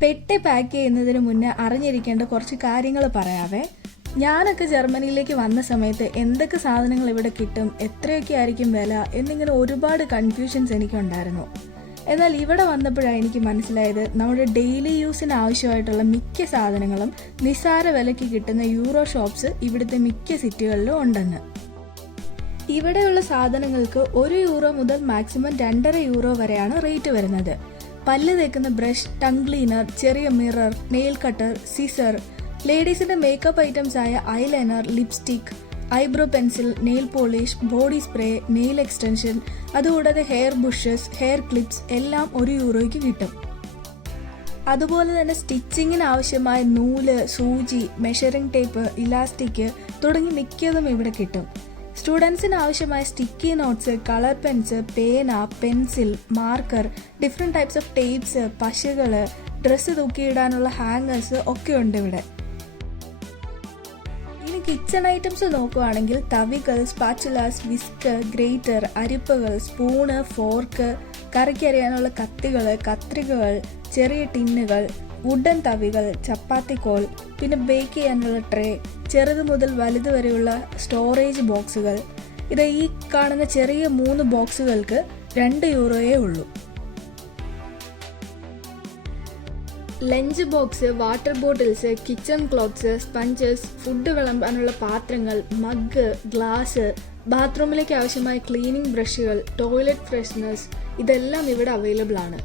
പെട്ടി പാക്ക് ചെയ്യുന്നതിന് മുന്നേ അറിഞ്ഞിരിക്കേണ്ട കുറച്ച് കാര്യങ്ങൾ പറയാവേ. ഞാനൊക്കെ ജർമ്മനിയിലേക്ക് വന്ന സമയത്ത് എന്തൊക്കെ സാധനങ്ങൾ ഇവിടെ കിട്ടും, എത്രയൊക്കെ ആയിരിക്കും വില എന്നിങ്ങനെ ഒരുപാട് കൺഫ്യൂഷൻസ് എനിക്കുണ്ടായിരുന്നു. എന്നാൽ ഇവിടെ വന്നപ്പോഴാണ് എനിക്ക് മനസ്സിലായത് നമ്മുടെ ഡെയിലി യൂസിന് ആവശ്യമായിട്ടുള്ള മിക്ക സാധനങ്ങളും നിസ്സാര വിലയ്ക്ക് കിട്ടുന്ന യൂറോ ഷോപ്സ് ഇവിടുത്തെ മിക്ക സിറ്റികളിലും ഉണ്ടെന്ന്. ഇവിടെയുള്ള സാധനങ്ങൾക്ക് 1 യൂറോ മുതൽ മാക്സിമം 2.5 യൂറോ വരെയാണ് റേറ്റ് വരുന്നത്. പല്ല് തേക്കുന്ന ബ്രഷ്, ടങ് ക്ലീനർ, ചെറിയ മിറർ, നെയിൽ കട്ടർ, സിസർ, ലേഡീസിന്റെ മേക്കപ്പ് ഐറ്റംസ് ആയ eyeliner, lipstick, eyebrow pencil, nail polish, body spray, nail extension, അതുകൂടാതെ ഹെയർ ബുഷസ്, ഹെയർ ക്ലിപ്സ് എല്ലാം 1 യൂറോയ്ക്ക് കിട്ടും. അതുപോലെ തന്നെ സ്റ്റിച്ചിങ്ങിന് ആവശ്യമായ നൂല്, സൂചി, മെഷറിംഗ് ടേപ്പ്, ഇലാസ്റ്റിക് തുടങ്ങി മിക്കതും ഇവിടെ കിട്ടും. സ്റ്റുഡൻസിന് ആവശ്യമായ സ്റ്റിക്കി നോട്ട്സ്, കളർ പെൻസ്, പേന, pencil, marker, different types of tapes, പശകൾ, ഡ്രസ്സ് തൂക്കിയിടാനുള്ള ഹാങ്ങേഴ്സ് ഒക്കെ ഉണ്ട് ഇവിടെ. ഇനി കിച്ചൺ ഐറ്റംസ് നോക്കുകയാണെങ്കിൽ തവികൾ, സ്പാച്ചുലാസ്, വിസ്ക്, ഗ്രേറ്റർ, അരിപ്പകൾ, സ്പൂണ്, ഫോർക്ക്, കറിക്കറിയാനുള്ള കത്തികൾ, കത്രികകൾ, ചെറിയ ടിന്നുകൾ, വുഡൻ തവികൾ, ചപ്പാത്തിക്കോൾ, പിന്നെ ബേക്ക് ചെയ്യാനുള്ള ട്രേ, ചെറുത് മുതൽ വലുത് വരെയുള്ള സ്റ്റോറേജ് ബോക്സുകൾ. ഇത് ഈ കാണുന്ന ചെറിയ 3 ബോക്സുകൾക്ക് 2 യൂറോയേ ഉള്ളൂ. Lunch box, water bottles, kitchen cloths, sponges, food വിളമ്പാനുള്ള പാത്രങ്ങൾ, മഗ്, ഗ്ലാസ്, ബാത്റൂമിലേക്ക് ആവശ്യമായ ക്ലീനിങ് ബ്രഷുകൾ, ടോയ്ലറ്റ് ഫ്രഷ്നേഴ്സ് ഇതെല്ലാം ഇവിടെ അവൈലബിൾ ആണ്.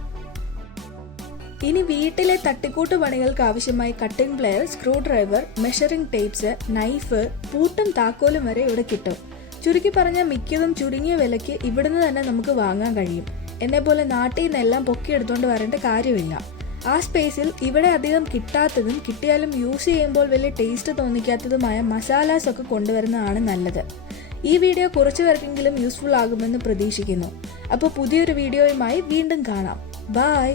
ഇനി വീട്ടിലെ തട്ടിക്കൂട്ട് പണികൾക്ക് ആവശ്യമായ cutting plier, screw driver, measuring tapes, knife, പൂട്ടും താക്കോലും വരെ ഇവിടെ കിട്ടും. ചുരുക്കി പറഞ്ഞാൽ മിക്കതും ചുരുങ്ങിയ വിലയ്ക്ക് ഇവിടുന്ന് തന്നെ നമുക്ക് വാങ്ങാൻ കഴിയും. എന്നെപ്പോലെ നാട്ടിൽ നിന്നെല്ലാം പൊക്കിയെടുത്തോണ്ട് വരേണ്ട കാര്യമില്ല. ആ സ്പേസിൽ ഇവിടെ അധികം കിട്ടാത്തതും കിട്ടിയാലും യൂസ് ചെയ്യുമ്പോൾ വലിയ ടേസ്റ്റ് തോന്നിക്കാത്തതുമായ മസാലാസ് ഒക്കെ കൊണ്ടുവരുന്നതാണ് നല്ലത്. ഈ വീഡിയോ കുറച്ചു പേർക്കെങ്കിലും യൂസ്ഫുൾ ആകുമെന്ന് പ്രതീക്ഷിക്കുന്നു. അപ്പോൾ പുതിയൊരു വീഡിയോയുമായി വീണ്ടും കാണാം. ബൈ.